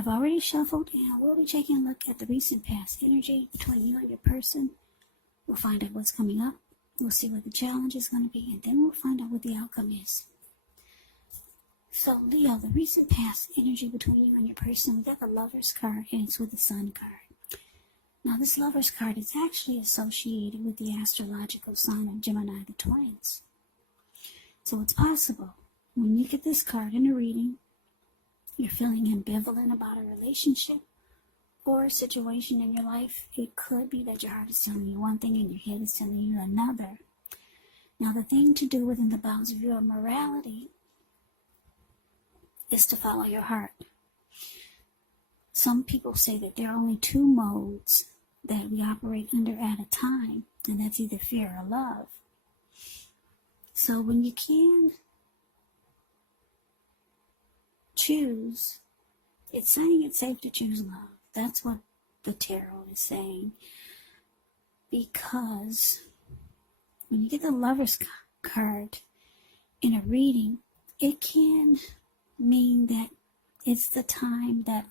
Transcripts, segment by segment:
I've already shuffled, and we'll be taking a look at the recent past energy between you and your person. We'll find out what's coming up. We'll see what the challenge is going to be, and then we'll find out what the outcome is. So, Leo, the recent past energy between you and your person, we got the Lover's card, and it's with the Sun card. Now, this Lover's card is actually associated with the astrological sign of Gemini, the twins. So it's possible when you get this card in a reading, you're feeling ambivalent about a relationship or a situation in your life. It could be that your heart is telling you one thing and your head is telling you another. Now, the thing to do within the bounds of your morality is to follow your heart. Some people say that there are only two modes that we operate under at a time, and that's either fear or love. So when you can choose, it's saying it's safe to choose love. That's what the tarot is saying. Because when you get the Lover's card in a reading, it can mean that it's the time that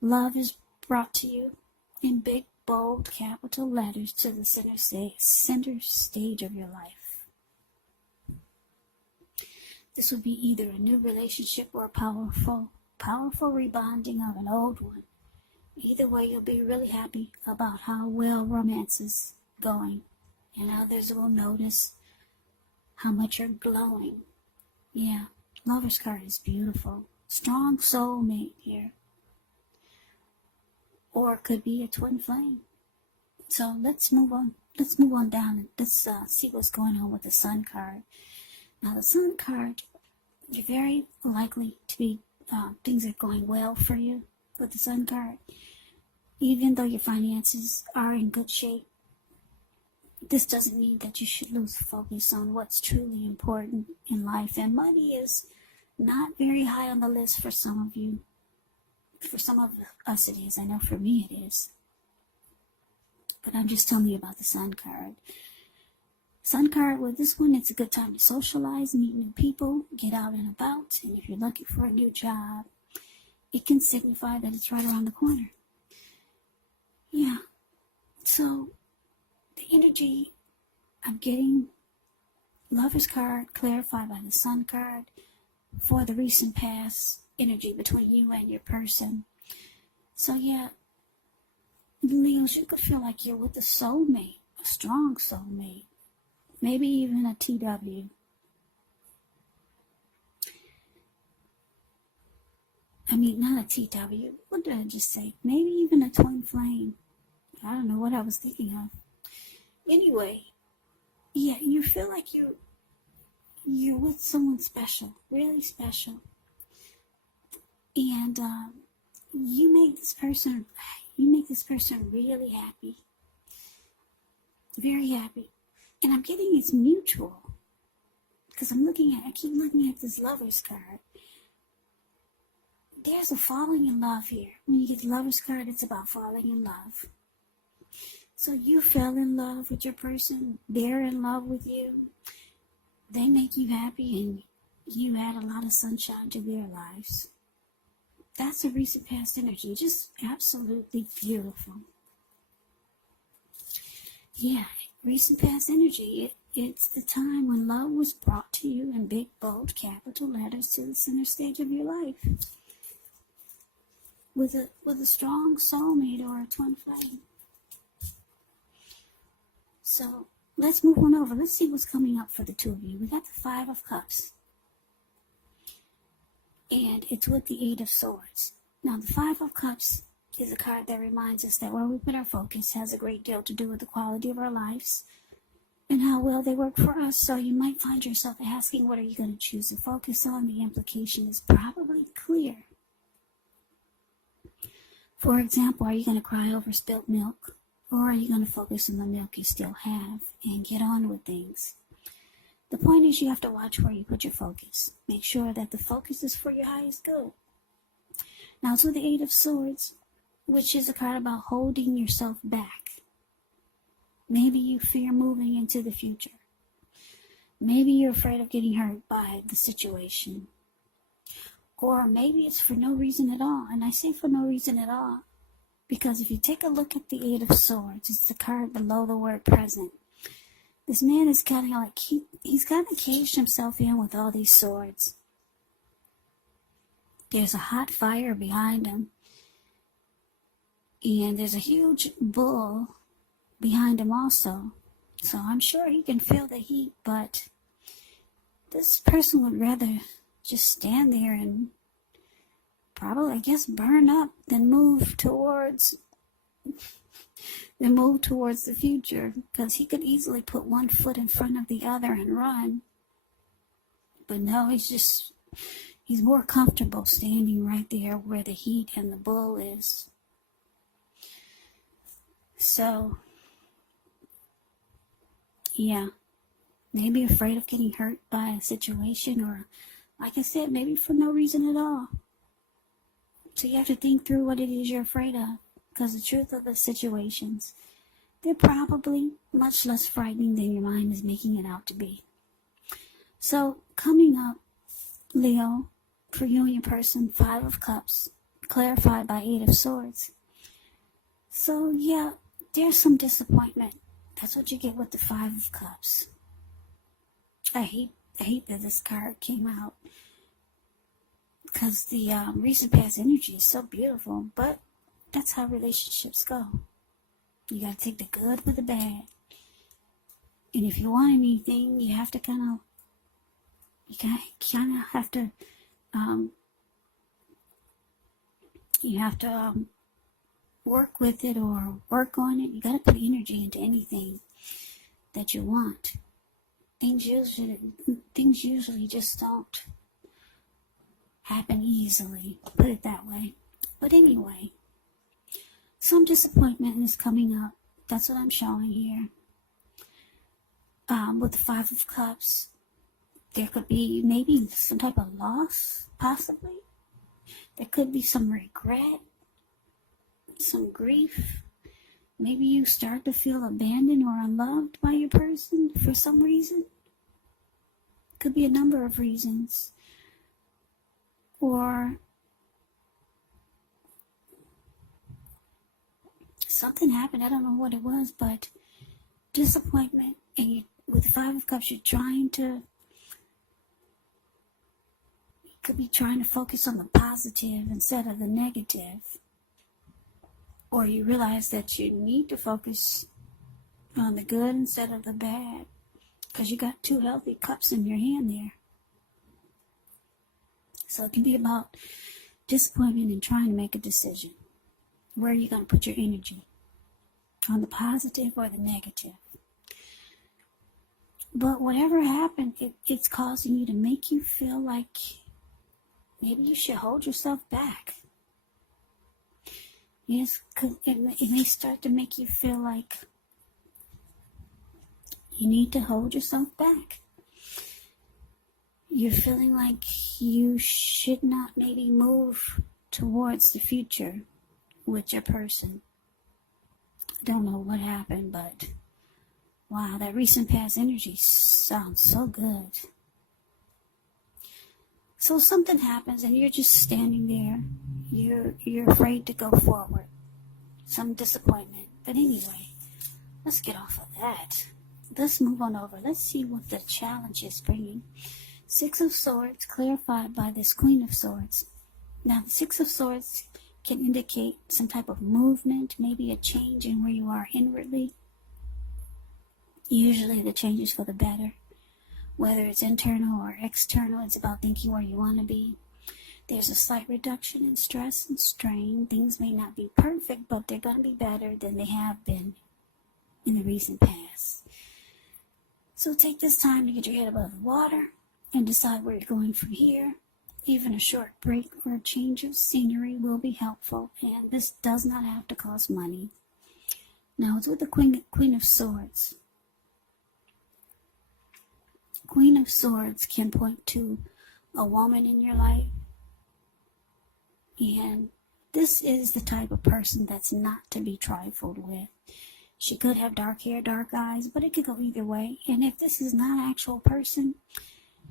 love is brought to you in big, bold, capital letters to the center stage of your life. This would be either a new relationship or a powerful rebonding of an old one. Either way, you'll be really happy about how well romance is going. And others will notice how much you're glowing. Yeah, Lover's card is beautiful. Strong soulmate here. Or it could be a twin flame. So let's move on. Let's move on down and let's see what's going on with the Sun card. Now, the Sun card, you're very likely to be, things are going well for you with the Sun card. Even though your finances are in good shape, this doesn't mean that you should lose focus on what's truly important in life. And money is not very high on the list for some of you. For some of us it is. I know for me it is. But I'm just telling you about the Sun card. Sun card, with this one, it's a good time to socialize, meet new people, get out and about. And if you're looking for a new job, it can signify that it's right around the corner. Yeah. So, the energy I'm getting, Lover's card clarified by the Sun card for the recent past energy between you and your person. So yeah, Leos, you could feel like you're with a soulmate, a strong soulmate, maybe even a TW. I mean, not a TW, what did I just say? Maybe even a twin flame. I don't know what I was thinking of. Anyway, yeah, you feel like you're with someone special, really special. And you make this person really happy, very happy. And I'm getting it's mutual, because I keep looking at this Lover's card. There's a falling in love here. When you get the Lover's card, it's about falling in love. So you fell in love with your person, they're in love with you, they make you happy, and you add a lot of sunshine to their lives. That's a recent past energy, just absolutely beautiful. Yeah, recent past energy, it's the time when love was brought to you in big, bold, capital letters to the center stage of your life. With a strong soulmate or a twin flame. So, let's move on over. Let's see what's coming up for the two of you. We got the Five of Cups. And it's with the Eight of Swords. Now, the Five of Cups is a card that reminds us that where we put our focus has a great deal to do with the quality of our lives and how well they work for us. So you might find yourself asking, what are you going to choose to focus on? The implication is probably clear. For example, are you going to cry over spilt milk? Or are you going to focus on the milk you still have and get on with things? The point is, you have to watch where you put your focus. Make sure that the focus is for your highest good. Now, it's with the Eight of Swords, which is a card about holding yourself back. Maybe you fear moving into the future. Maybe you're afraid of getting hurt by the situation. Or maybe it's for no reason at all. And I say for no reason at all because if you take a look at the Eight of Swords, it's the card below the word present. This man is kind of like, he's kind of caged himself in with all these swords. There's a hot fire behind him. And there's a huge bull behind him also. So I'm sure he can feel the heat, but this person would rather just stand there and probably, I guess, burn up than move towards the future, because he could easily put one foot in front of the other and run. But no, he's more comfortable standing right there where the heat and the bull is. So, yeah, maybe afraid of getting hurt by a situation, or, like I said, maybe for no reason at all. So you have to think through what it is you're afraid of, because the truth of the situations, they're probably much less frightening than your mind is making it out to be. So, coming up, Leo, for you and your person, Five of Cups, clarified by Eight of Swords. So, yeah, there's some disappointment. That's what you get with the Five of Cups. I hate that this card came out, because the recent past energy is so beautiful, but that's how relationships go. You gotta take the good with the bad. And if you want anything, you have to kind of have to, work with it or work on it. You gotta put energy into anything that you want. Things usually just don't happen easily, put it that way. But anyway, some disappointment is coming up. That's what I'm showing here. With the Five of Cups, there could be maybe some type of loss, possibly. There could be some regret, some grief. Maybe you start to feel abandoned or unloved by your person for some reason. Could be a number of reasons. Or something happened, I don't know what it was, but disappointment. And with the Five of Cups, you could be trying to focus on the positive instead of the negative. Or you realize that you need to focus on the good instead of the bad, because you got two healthy cups in your hand there. So it can be about disappointment and trying to make a decision. Where are you going to put your energy? On the positive or the negative? But whatever happened, it's causing you to make you feel like maybe you should hold yourself back. Yes, because it may start to make you feel like you need to hold yourself back. You're feeling like you should not maybe move towards the future with your person. I don't know what happened, but wow, that recent past energy sounds so good. So something happens and you're just standing there. You're afraid to go forward. Some disappointment. But anyway, let's get off of that. Let's move on over. Let's see what the challenge is bringing. Six of Swords, clarified by this Queen of Swords. Now, the Six of Swords can indicate some type of movement, maybe a change in where you are inwardly. Usually the change is for the better. Whether it's internal or external, it's about thinking where you want to be. There's a slight reduction in stress and strain. Things may not be perfect, but they're going to be better than they have been in the recent past. So take this time to get your head above the water and decide where you're going from here. Even a short break or a change of scenery will be helpful, and this does not have to cost money. Now it's with the Queen of Swords. Queen of Swords can point to a woman in your life, and this is the type of person that's not to be trifled with. She could have dark hair, dark eyes, but it could go either way. And if this is not an actual person,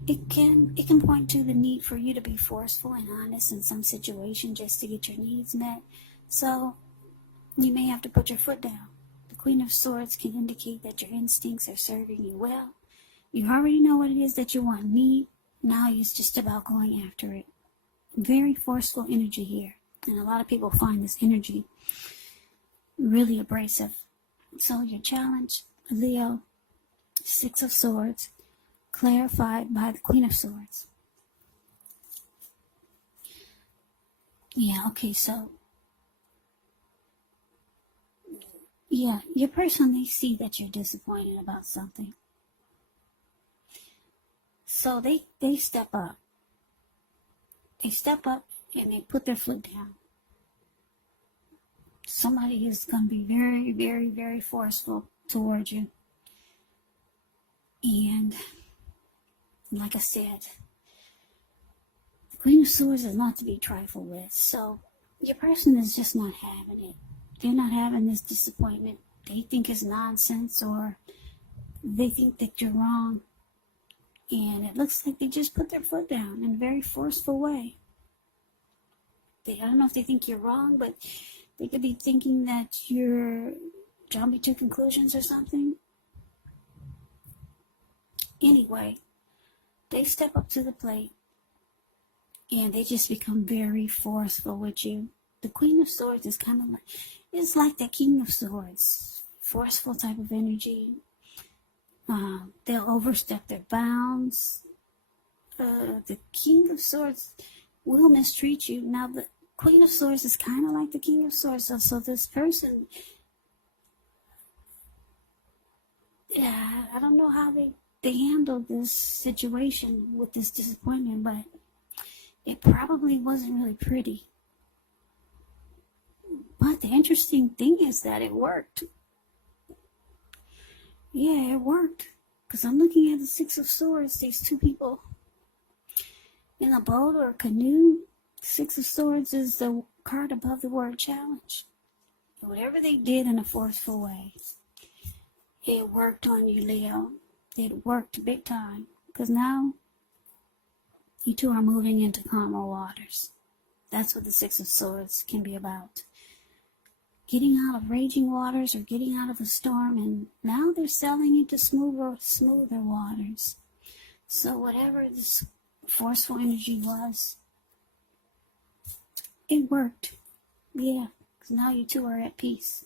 it can point to the need for you to be forceful and honest in some situation just to get your needs met. So you may have to put your foot down. The Queen of Swords can indicate that your instincts are serving you well. You already know what it is that you want, need. Now it's just about going after it. Very forceful energy here. And a lot of people find this energy really abrasive. So your challenge, Leo, Six of Swords, clarified by the Queen of Swords. Yeah, okay, so yeah, your person, they see that you're disappointed about something. So they step up. They step up and they put their foot down. Somebody is going to be very, very, very forceful towards you. And like I said, the Queen of Swords is not to be trifled with. So your person is just not having it. They're not having this disappointment. They think it's nonsense, or they think that you're wrong. And it looks like they just put their foot down in a very forceful way. I don't know if they think you're wrong, but they could be thinking that you're jumping to conclusions or something. Anyway, they step up to the plate and they just become very forceful with you. The Queen of Swords is kind of like, it's like the King of Swords. Forceful type of energy. They'll overstep their bounds. The King of Swords will mistreat you. Now, the Queen of Swords is kind of like the King of Swords. So this person, yeah, I don't know how they handled this situation with this disappointment, but it probably wasn't really pretty. But the interesting thing is that it worked. Yeah, it worked. Because I'm looking at the Six of Swords, these two people in a boat or a canoe. Six of Swords is the card above the word challenge. Whatever they did in a forceful way, it worked on you, Leo. It worked big time. Because now, you two are moving into calmer waters. That's what the Six of Swords can be about. Getting out of raging waters or getting out of a storm, and now they're sailing into smoother waters. So whatever this forceful energy was, it worked. Yeah, because now you two are at peace.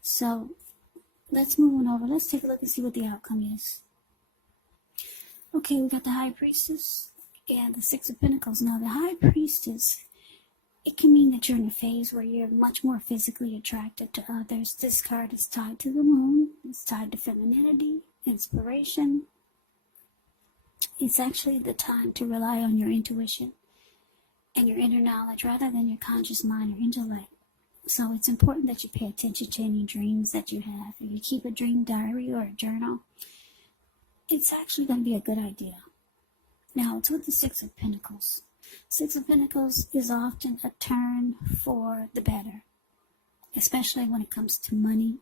So let's move on over. Let's take a look and see what the outcome is. Okay, we got the High Priestess and the Six of Pentacles. Now the High Priestess, it can mean that you're in a phase where you're much more physically attracted to others. This card is tied to the moon. It's tied to femininity, inspiration. It's actually the time to rely on your intuition and your inner knowledge rather than your conscious mind or intellect. So it's important that you pay attention to any dreams that you have. If you keep a dream diary or a journal, it's actually going to be a good idea. Now, it's with the Six of Pentacles. Six of Pentacles is often a turn for the better, especially when it comes to money.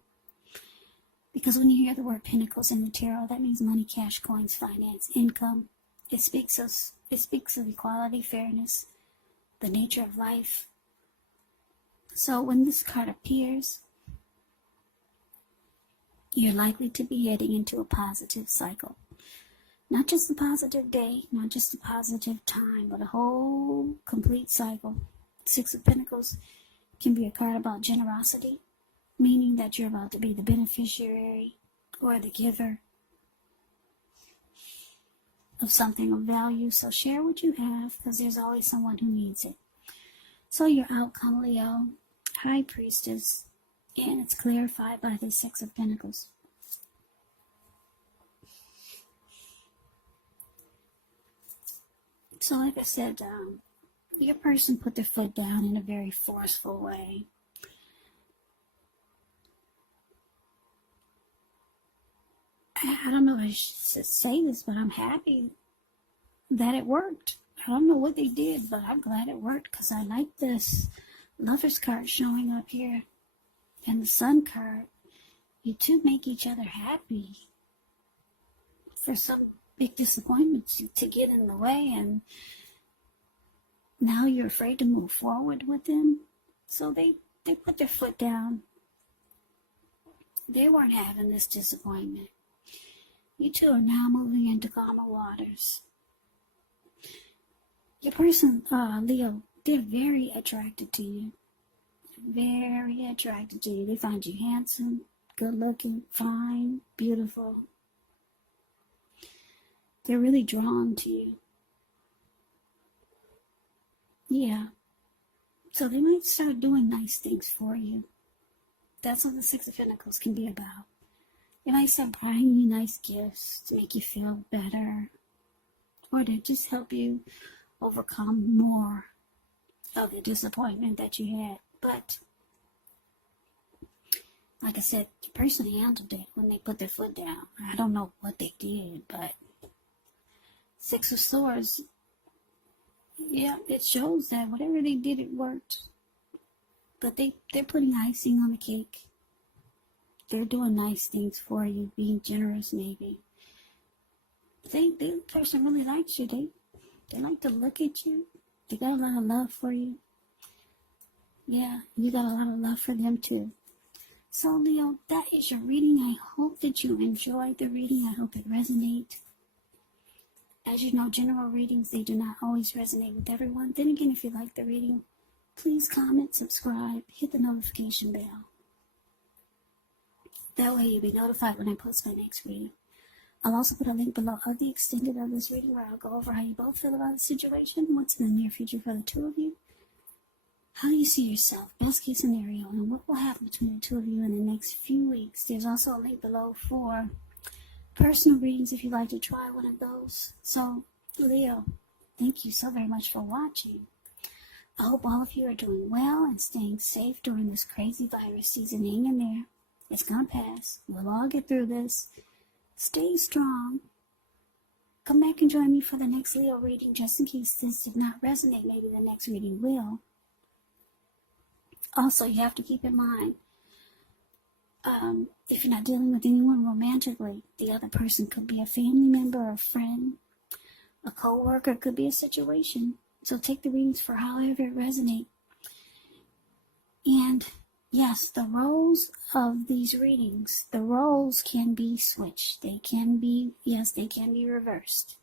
Because when you hear the word Pentacles in the tarot, that means money, cash, coins, finance, income. It speaks of equality, fairness, the nature of life. So when this card appears, you're likely to be heading into a positive cycle. Not just a positive day, not just a positive time, but a whole complete cycle. Six of Pentacles can be a card about generosity, meaning that you're about to be the beneficiary or the giver of something of value. So share what you have, because there's always someone who needs it. So your outcome, Leo, High Priestess, and it's clarified by the Six of Pentacles. So like I said, your person put their foot down in a very forceful way. I don't know if I should say this, but I'm happy that it worked. I don't know what they did, but I'm glad it worked, because I like this Lover's card showing up here and the Sun card. You two make each other happy for some big disappointments to get in the way, and now you're afraid to move forward with them. So they put their foot down. They weren't having this disappointment. You two are now moving into calmer waters. Your person, Leo, they're very attracted to you. Very attracted to you. They find you handsome, good looking, fine, beautiful. They're really drawn to you. Yeah. So they might start doing nice things for you. That's what the Six of Pentacles can be about. They might start buying you nice gifts to make you feel better, or to just help you overcome more of the disappointment that you had. But like I said, the person handled it when they put their foot down. I don't know what they did, but Six of Swords, yeah, it shows that whatever they did, it worked. But they're putting icing on the cake. They're doing nice things for you, being generous maybe. The person really likes you. They like to look at you. They got a lot of love for you. Yeah, you got a lot of love for them too. So Leo, that is your reading. I hope that you enjoyed the reading. I hope it resonates. As you know, general readings, they do not always resonate with everyone. Then again, if you like the reading, please comment, subscribe, hit the notification bell. That way you'll be notified when I post my next reading. I'll also put a link below of the extended of this reading where I'll go over how you both feel about the situation, what's in the near future for the two of you, how you see yourself, best case scenario, and what will happen between the two of you in the next few weeks. There's also a link below for personal readings if you'd like to try one of those. So, Leo, thank you so very much for watching. I hope all of you are doing well and staying safe during this crazy virus season. Hang in there. It's gonna pass. We'll all get through this. Stay strong. Come back and join me for the next Leo reading, just in case this did not resonate. Maybe the next reading will. Also, you have to keep in mind, if you're not dealing with anyone romantically, the other person could be a family member, a friend, a co-worker, could be a situation. So take the readings for however it resonates. And yes, the roles of these readings, the roles can be switched. They can be, yes, they can be reversed.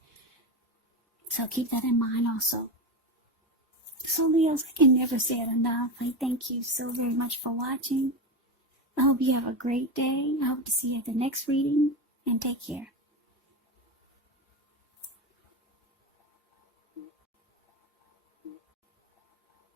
So keep that in mind also. So Leos, I can never say it enough. I thank you so very much for watching. I hope you have a great day. I hope to see you at the next reading, and take care.